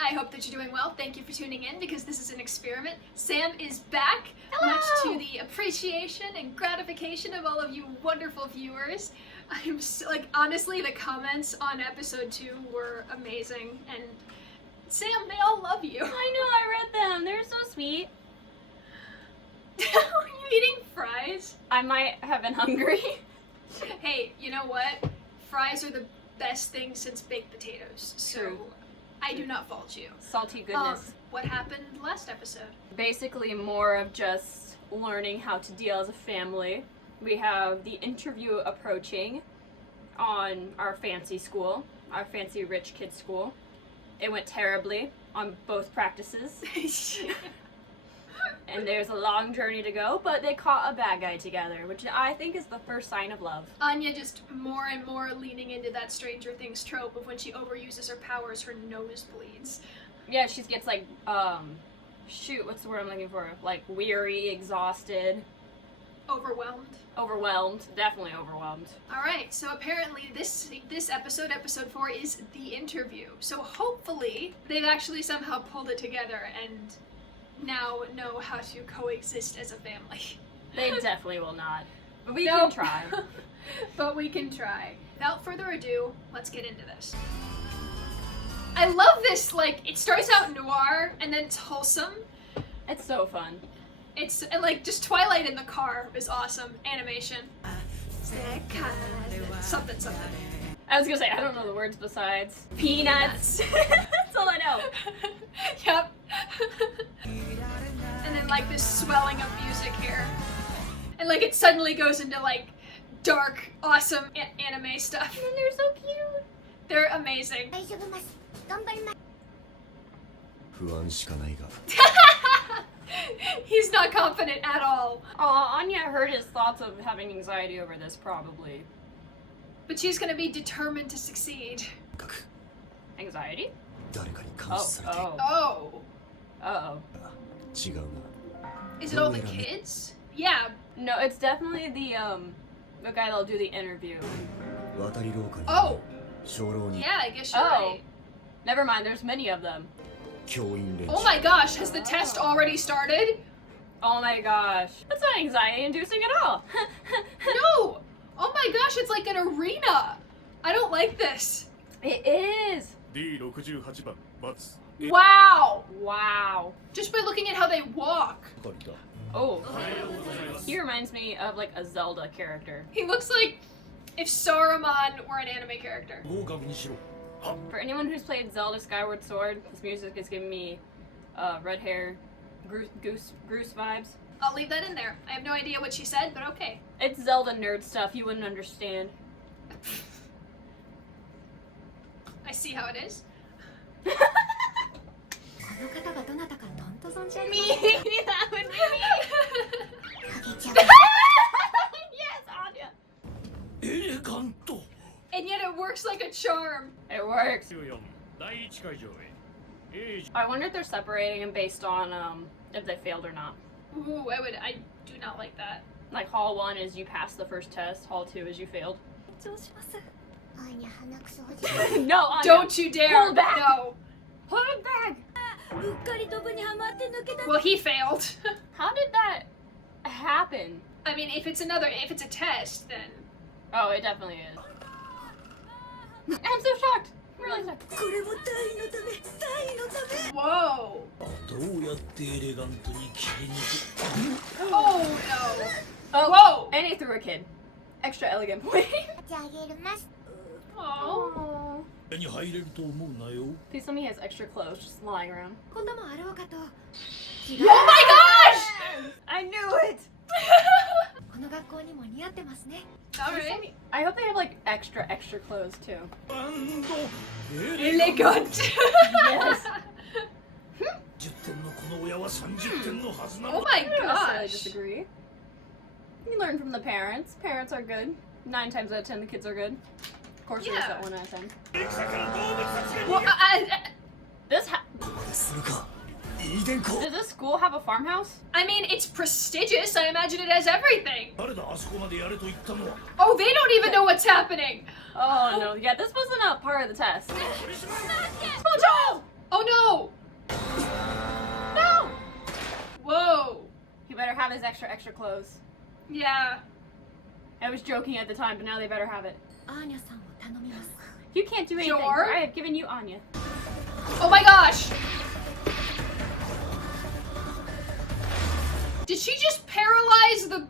I hope that you're doing well. Thank you for tuning in because this is an experiment. Sam is back, Hello! much to the appreciation and gratification of all of you wonderful viewers. I'm so, honestly, the comments on episode 2 were amazing, and Sam, they all love you. I know, I read them. They're so sweet. Are you eating fries? I might have been hungry. Hey, you know what? Fries are the best thing since baked potatoes, so True. I do not fault you. Salty goodness. What happened last episode? Basically more of just learning how to deal as a family. We have the interview approaching on our fancy school, our fancy rich kid school. It went terribly on both practices. And there's a long journey to go, but they caught a bad guy together, which I think is the first sign of love. Anya just more and more leaning into that Stranger Things trope of when she overuses her powers, her nose bleeds. Yeah, she gets like, shoot, what's the word I'm looking for? Like, weary, exhausted. Overwhelmed. Definitely overwhelmed. Alright, so apparently this episode, episode 4, is the interview. So hopefully they've actually somehow pulled it together and now know how to coexist as a family. They definitely will not. But we Nope. can try. But we can try. Without further ado, let's get into this. I love this, it starts out noir and then it's wholesome. It's so fun. It's, and just Twilight in the car is awesome. Animation. Something. I was gonna say, I don't know the words besides peanuts. That's all I know. Yep. And then this swelling of music here. And it suddenly goes into dark, awesome anime stuff. And they're so cute. They're amazing. He's not confident at all. Aw, Anya heard his thoughts of having anxiety over this, probably. But she's gonna be determined to succeed. Anxiety? Oh. Oh. Uh-oh. Is it all the kids? Yeah. No, it's definitely the guy that'll do the interview. Oh. Yeah, I guess you're right. Never mind, there's many of them. Oh my gosh, has the test already started? Oh my gosh. That's not anxiety-inducing at all. No! Oh my gosh, it's like an arena! I don't like this. It is. Wow! Wow. Just by looking at how they walk. Oh. He reminds me of a Zelda character. He looks like if Saruman were an anime character. For anyone who's played Zelda Skyward Sword, this music is giving me red hair, goose vibes. I'll leave that in there. I have no idea what she said, but okay. It's Zelda nerd stuff, you wouldn't understand. I see how it is. Me! That would be me! Yes, Anya! And yet it works like a charm. It works. I wonder if they're separating them based on if they failed or not. Ooh, I do not like that. Like Hall 1 is you passed the first test, Hall 2 is you failed. No, Anya. Don't you dare! Hold back. No. Hold back! Well, he failed. How did that happen? I mean, if it's a test, then... Oh, it definitely is. I'm so shocked. I'm really shocked. Whoa. Oh, no. Oh, whoa. And he threw a kid. Extra elegant point. Oh. Please tell me he has extra clothes just lying around. Oh my gosh! I knew it! Alright. I hope they have extra clothes too. Elegant. Yes. Oh my I don't necessarily gosh. disagree. You learn from the parents. Parents are good. 9 times out of 10 the kids are good. Of course there's that 1 out of 10. Well, Does this school have a farmhouse? I mean, it's prestigious. I imagine it has everything. Oh, they don't even know what's happening. Oh no, yeah, this wasn't a part of the test. SpongeBob! Oh no! his extra clothes. Yeah. I was joking at the time, but now they better have it. アーニャさんを頼みます。 If you can't do anything, Yor? I have given you Anya. Oh my gosh! Did she just paralyze the...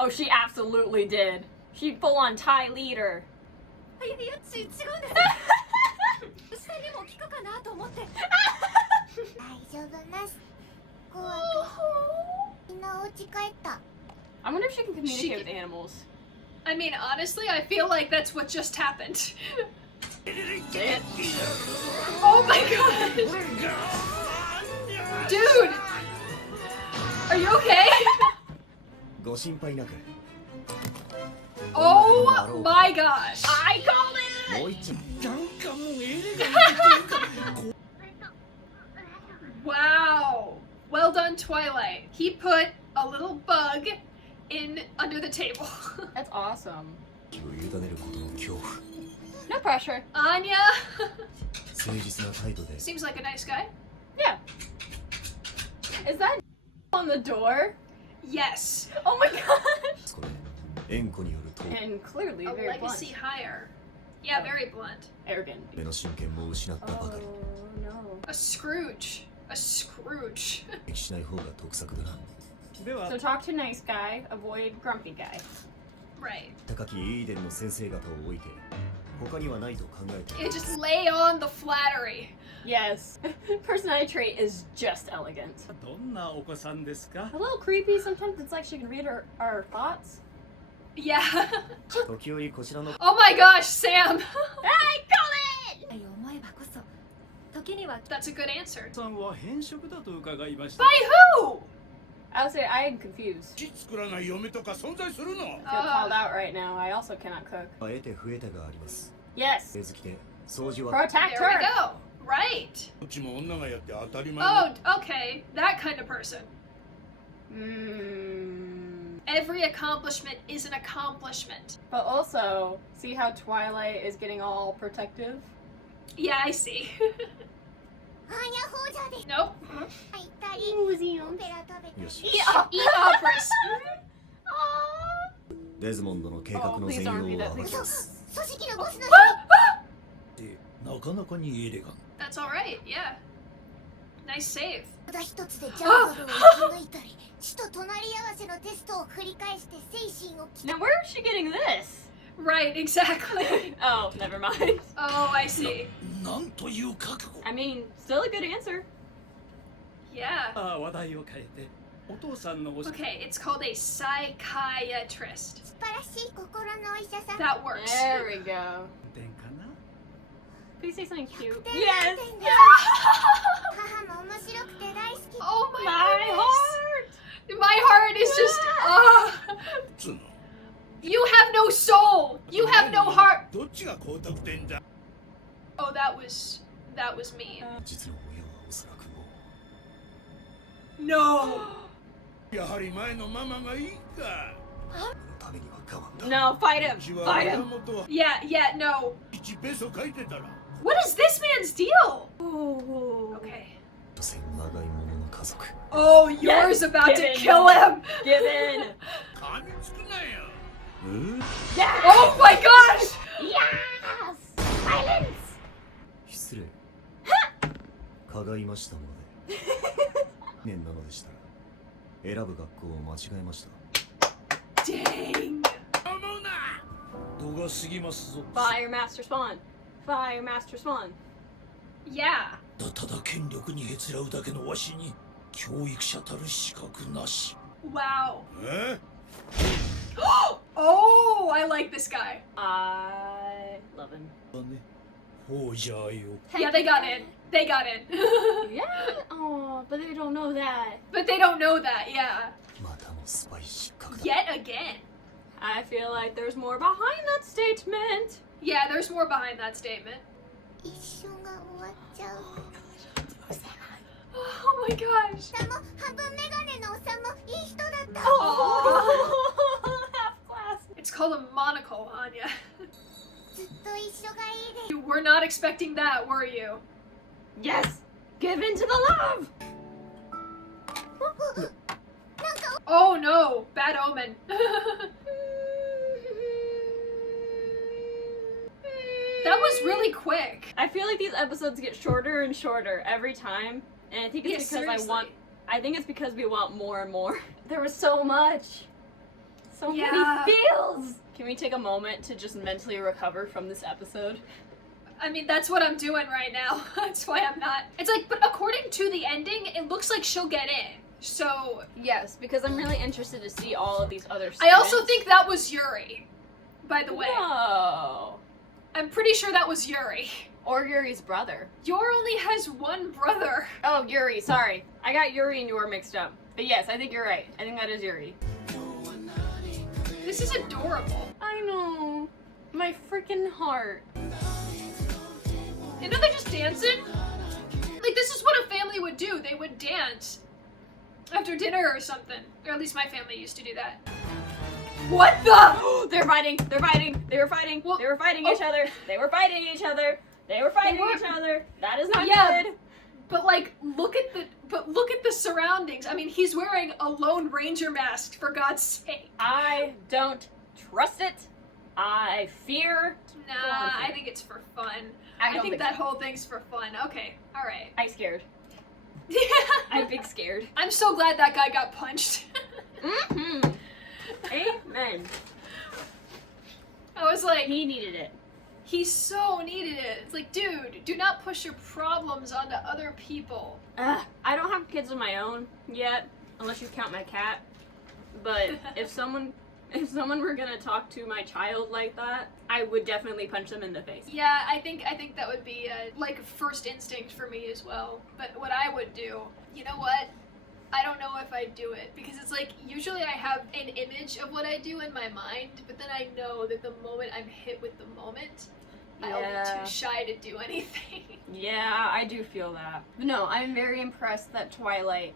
Oh, she absolutely did. She full-on Thai leader. いや、違うんです。下にも効くかなと思って。大丈夫です。こうみんなお家帰った。 I wonder if she can communicate with animals. I mean, honestly, I feel like that's what just happened. Oh my god! Dude! Are you okay? ご心配なく Oh my gosh! I call it! もう一度 Wow! Well done, Twilight. He put a little bug in under the table. That's awesome. 気を委ねることの恐怖 No pressure. Anya! 誠実な態度で Seems like a nice guy. Yeah. Is that on the door? Yes. Oh my gosh! そこで縁故によると And clearly A very legacy blunt. hire. Yeah, very blunt. Arrogant. 目の真剣も失ったばかり Oh no. A Scrooge. A Scrooge. 敵しない方が得策だな So talk to nice guy, avoid grumpy guy. Right. 高きイーデンの先生方を置いて他にはないと考えて Yeah, just lay on the flattery. Yes. Personality trait is just elegant. どんなお子さんですか A little creepy sometimes. It's like she can read our thoughts. Yeah. 時折こちらの Oh my gosh, Sam! I call it! 思えばこそ時には That's a good answer. さんは偏食だと伺いました By who? I would say I am confused. 口作らない嫁とか存在するの I feel called out right now. I also cannot cook. 得て増えてがあります Yes. 手好きで掃除は Protect There we her. go. Right. うちも女がやって当たり前 Oh, okay. That kind of person. Every accomplishment is an accomplishment. But also, see how Twilight is getting all protective? Yeah, I see. アーニャホージャーです。 Nope. 行ったり、 Museum. オペラ食べたり。よし Eat operas. デズモンドの計画の全容を暴きます組織のボスのってなかなかにエレガン That's alright, yeah. Nice save. 体一つでジャングルを生き抜いたり、死と隣り合わせのテストを繰り返して精神を鍛 Now, where is she getting this? Right, exactly. Oh, never mind. Oh, I see. なんという覚悟 I mean, still a good answer. Yeah. ああ話題を変えてお父さんのおし Okay, it's called a psychiatrist. 素晴らしい心のお医者さん。 That works. There we go. 点かな Please say something cute. 点 Yes! 点です母も面白くて大好き。 Oh my My goodness. heart! My heart is just. つの You have no soul. You have no heart. どっちが高得点だ Oh, that was mean. 実の親はおそらくも No. やはり前のママがいいかうのためには我慢だ No, fight him! うちは Fight 親 him! 元は Yeah, no. 1ペソ書いてたら What is this man's deal? Ooh. Okay. 所詮まがいものの家族 Oh, yours Yes, about to give in. kill him. Give in! 噛みつくなよ Yes! Oh my gosh. Yes! Silence! 失礼かがいましたので年なのでしたら選ぶ学校を間違えました Dang. 思うな度が過ぎますぞ Fire Master Spawn! Fire Master Spawn! Yeah. ただ権力にへつらうだけのわしに教育者たる資格なし Wow. え Oh, I like this guy. I love him. だねほうじゃよ Yeah, they got in. They got in. Yeah? Oh, but they don't know that. But they don't know that, yeah. またもスパイ失格だ Yet again. I feel like there's more behind that statement. Yeah, there's more behind that statement. 一生が終わっちゃう。 Oh my gosh. さも半分メガネのおさもいい人だった。 Oh, half class. It's called a monocle, Anya. ずっと一緒がいいです。 You were not expecting that, were you? Yes! Give in to the love! Oh no, bad omen. That was really quick. I feel like these episodes get shorter and shorter every time, and I think it's Yeah, because seriously. I think it's because we want more and more. There was so much. So Yeah. many feels. Can we take a moment to just mentally recover from this episode? I mean, that's what I'm doing right now. That's why I'm not. It's like, but according to the ending, it looks like she'll get in. So Yes, because I'm really interested to see all of these other I also students. think that was Yuri, by the way. No. I'm pretty sure that was Yuri. Or Yuri's brother. Yor only has one brother. Oh, Yuri, sorry. I got Yuri and Yor mixed up. But yes, I think you're right. I think that is Yuri. This is adorable. I know. My freaking heart. You know they're just dancing? Like, this is what a family would do. They would dance after dinner or something. Or at least my family used to do that. What the? They're fighting. They're fighting. They were fighting. Well, They were fighting each other. They were fighting each other. They were fighting were- each other. That is not Yeah. good. But like, look at the surroundings. I mean, he's wearing a Lone Ranger mask, for God's sake. I don't trust it. I fear. Nah, Go on, I Sarah. think it's for fun. I I don't think think that whole thing's for fun. Okay, alright. I'm scared. I'm big scared. I'm so glad that guy got punched. Mm-hmm. Amen. I was like, He needed it. he so needed it. It's like, dude, do not push your problems onto other people. I don't have kids of my own yet, unless you count my cat. But if someone were gonna talk to my child like that, I would definitely punch them in the face. Yeah, I think that would be like first instinct for me as well. But what I would do, you know what? I don't know if I'd do it because it's like usually I have an image of what I do in my mind, but then I know that the moment I'm hit with the moment, I'll be Yeah. too shy to do anything. Yeah, I do feel that. But no, I'm very impressed that Twilight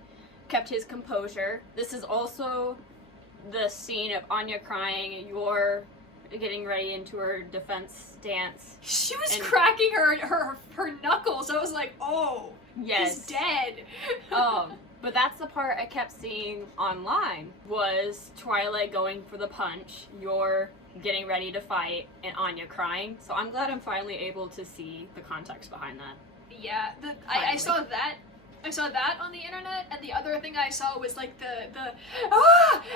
kept his composure. This is also the scene of Anya crying, Yor getting ready into her defense dance. She was And- cracking her knuckles. I was like, oh, Yes. he's dead. But that's the part I kept seeing online was Twilight going for the punch, Yor getting ready to fight, and Anya crying. So I'm glad I'm finally able to see the context behind that. Yeah, I saw that. I saw that on the internet, and the other thing I saw was like the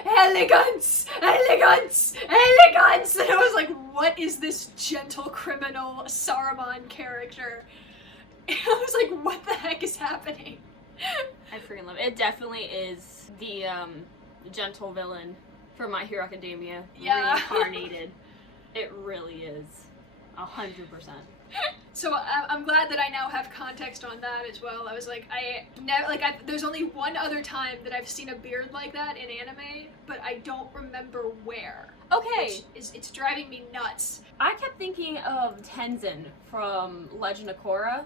elegance, elegance, elegance, and I was like, what is this gentle criminal Saruman character? And I was like, what the heck is happening? I freaking love it. It definitely is the gentle villain for My Hero Academia Yeah. reincarnated. It really is. 100%. So I'm glad that I now have context on that as well. I was like, there's only one other time that I've seen a beard like that in anime, but I don't remember where. Okay, It's driving me nuts. I kept thinking of Tenzin from Legend of Korra,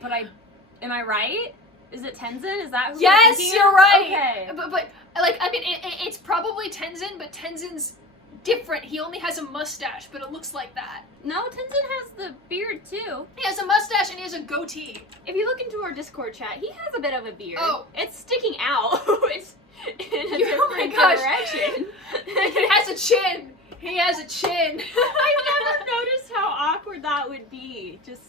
but am I right? Is it Tenzin? Is that who I'm Yes, thinking you're of? right. Okay. But like, I mean, it's probably Tenzin, but Tenzin's different. He only has a mustache, but it looks like that. No, Tenzin has the beard too. He has a mustache and he has a goatee. If you look into our Discord chat, he has a bit of a beard. Oh. It's sticking out. It's in a Oh my different gosh. direction. He has a chin. He has a chin. I never noticed how awkward that would be. Just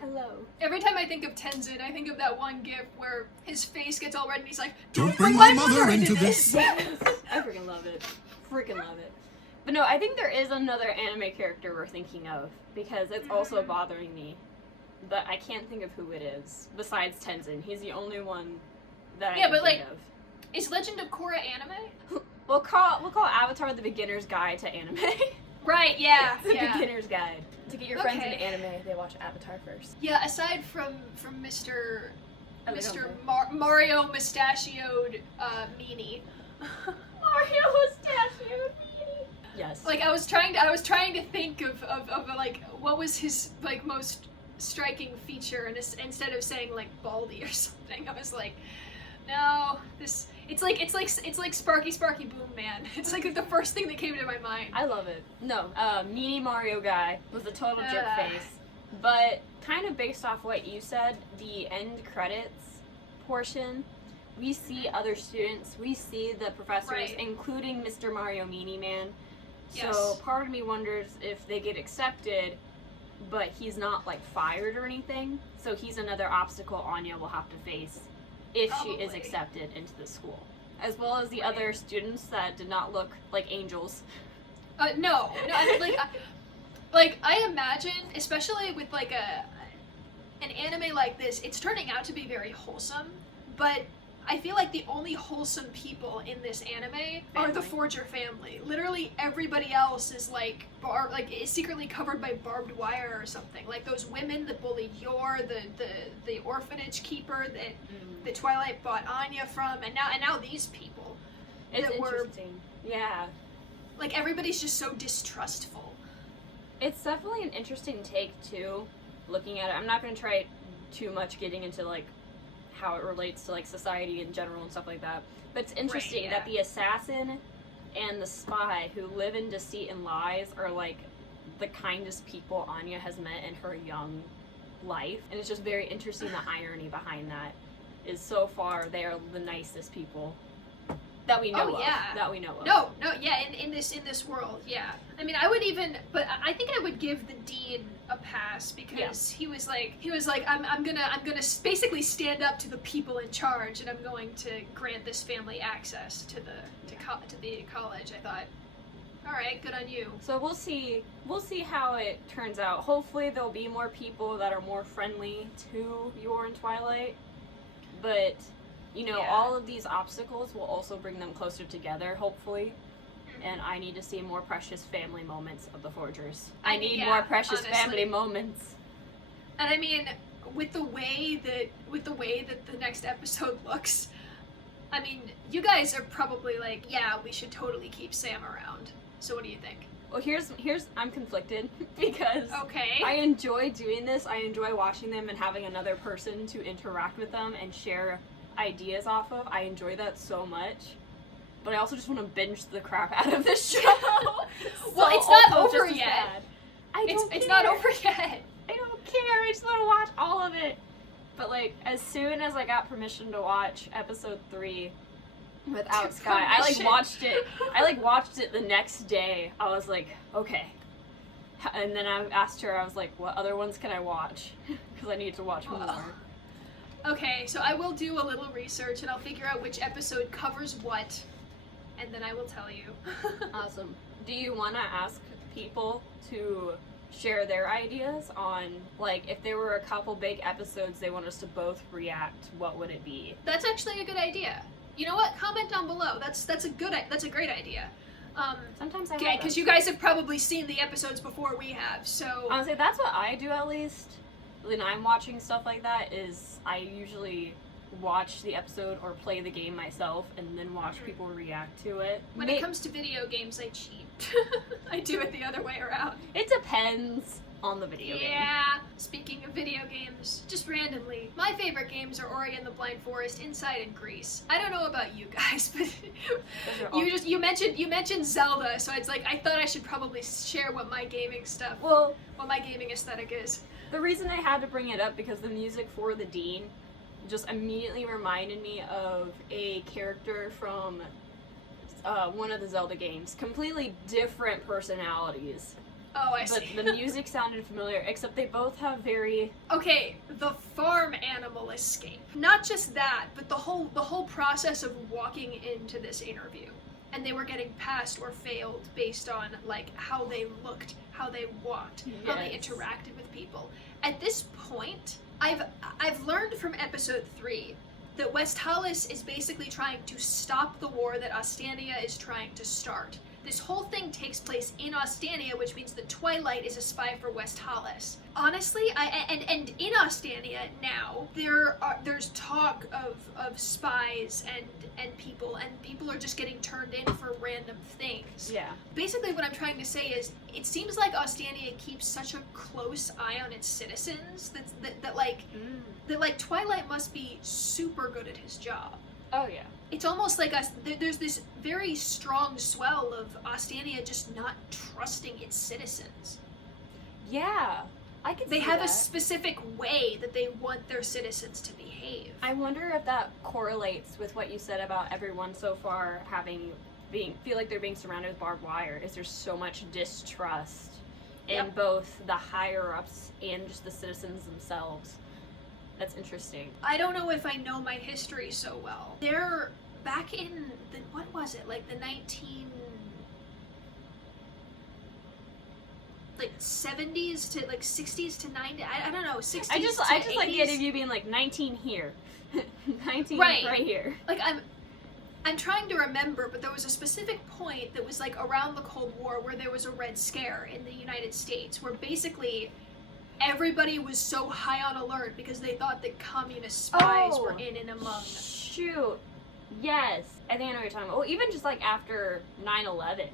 hello. Every time I think of Tenzin, I think of that one gif where his face gets all red and he's like, Don't bring my mother into this. Yes, I freaking love it. Freaking love it. But no, I think there is another anime character we're thinking of because it's also bothering me. But I can't think of who it is besides Tenzin. He's the only one that I Yeah, can but, think like- of. Is Legend of Korra anime? We'll call Avatar the beginner's guide to anime. Right, yeah, The yeah. beginner's guide. To get your friends Okay. into anime, they watch Avatar first. Yeah, aside from Mr. Oh, they don't Mr. know. Mario Mustachioed Meanie. Mario Mustachioed Meanie. Yes. Like I was trying to think of like what was his like most striking feature, and instead of saying like baldy or something, I was like, no, this it's like Sparky Boom Man. It's like the first thing that came to my mind. I love it. No, Meanie Mario guy was a total jerk Ah. face. But kind of based off what you said, the end credits portion we see other students, we see the professors, Right. including Mr. Mario Meanie Man. So Yes. part of me wonders if they get accepted, but he's not like fired or anything. So he's another obstacle Anya will have to face if she is Probably. accepted into the school. As well as the Right. other students that did not look like angels. No, I mean, like I imagine, especially with like an anime like this, it's turning out to be very wholesome, but I feel like the only wholesome people in this anime are the Family. Forger family. Literally everybody else is like is secretly covered by barbed wire or something. Like those women that bullied Yor, the orphanage keeper that the Twilight bought Anya from, and now these people. It's that were- interesting. Yeah. Like everybody's just so distrustful. It's definitely an interesting take too, looking at it. I'm not going to try too much getting into like how it relates to like society in general and stuff like that. But it's interesting yeah. that the assassin and the spy who live in deceit and lies are like the kindest people Anya has met in her young life. And it's just very interesting the irony behind that is so far they are the nicest people that we know Oh, of. yeah. That we know of. No, yeah, in this world, yeah. I mean, I would even, but I think I would give the dean a pass because he was like, I'm gonna basically stand up to the people in charge, and I'm going to grant this family access to the college. I thought, all right, good on you. So we'll see how it turns out. Hopefully there'll be more people that are more friendly to Yor and Twilight. But you know, Yeah. all of these obstacles will also bring them closer together, hopefully. And I need to see more precious family moments of the Forgers. I need yeah, more precious honestly. family moments. And I mean, with the way that the next episode looks, I mean, you guys are probably like, yeah, we should totally keep Sam around. So what do you think? Well, here's I'm conflicted because Okay. I enjoy doing this. I enjoy watching them and having another person to interact with them and share ideas off of. I enjoy that so much. But I also just want to binge the crap out of this show. Well, So it's not also over just as yet. bad. It's not over yet. I don't care. I just want to watch all of it. But like, as soon as I got permission to watch episode 3 without Sky, I like Permission. watched it. I like watched it the next day. I was like, okay. And then I asked her. I was like, what other ones can I watch? Because I need to watch more. Okay, so I will do a little research and I'll figure out which episode covers what, and then I will tell you. Awesome. Do you want to ask people to share their ideas on, like, if there were a couple big episodes they want us to both react, what would it be? That's actually a good idea. You know what? Comment down below. That's a great idea. Sometimes I Okay, have because them. you guys have probably seen the episodes before we have, so Honestly, that's what I do at least. When I'm watching stuff like that, is I usually watch the episode or play the game myself and then watch people react to it. when it comes to video games, I cheat. I do it the other way around. It depends on the video game. Yeah, speaking of video games, just randomly, my favorite games are Ori and the Blind Forest, Inside, and Grease. I don't know about you guys, but Those are all- you mentioned Zelda, so it's like I thought I should probably share what my gaming aesthetic is. The reason I had to bring it up because the music for the Dean just immediately reminded me of a character from one of the Zelda games. Completely different personalities. Oh, I But see. the music sounded familiar, except they both have very... Okay, the farm animal escape. Not just that, but the whole process of walking into this interview. And they were getting passed or failed based on like how they looked, how they walked, how they Yes. interacted with people. At this point, I've learned from episode 3 that Westalis is basically trying to stop the war that Ostania is trying to start. This whole thing takes place in Ostania, which means that Twilight is a spy for Westalis. Honestly, and in Ostania now, there's talk of spies and people are just getting turned in for random things. Yeah. Basically, what I'm trying to say is, it seems like Ostania keeps such a close eye on its citizens that like Twilight must be super good at his job. Oh, yeah. It's almost like there's this very strong swell of Ostania just not trusting its citizens. Yeah. I could They see have that. a specific way that they want their citizens to behave. I wonder if that correlates with what you said about everyone so far feel like they're being surrounded with barbed wire. Is there so much distrust in both the higher ups and just the citizens themselves? That's interesting. I don't know if I know my history so well. They're back in the, what was it, like the 70s to like 60s to 90s. I don't know, 60s I just to like 80s. the idea of you being like 19 here, 19 Right. right here. Like I'm trying to remember, but there was a specific point that was like around the Cold War where there was a Red Scare in the United States where basically everybody was so high on alert because they thought that communist spies Oh. were in and among. Shoot. Yes. I think I know what you're talking about. Well, even just like after 9/11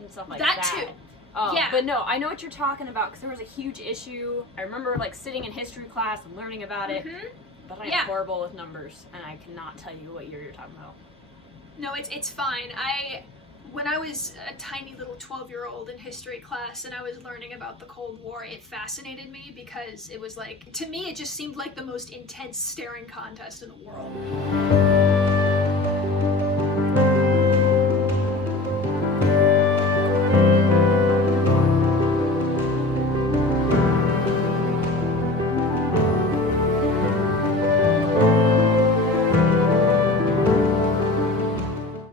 and stuff like that. That too. Oh, Yeah. But no, I know what you're talking about because there was a huge issue. I remember like sitting in history class and learning about it, Mhm. but I'm Yeah. horrible with numbers and I cannot tell you what year you're talking about. No, it's fine. When I was a tiny little 12-year-old in history class and I was learning about the Cold War, it fascinated me because it was like, to me, it just seemed like the most intense staring contest in the world.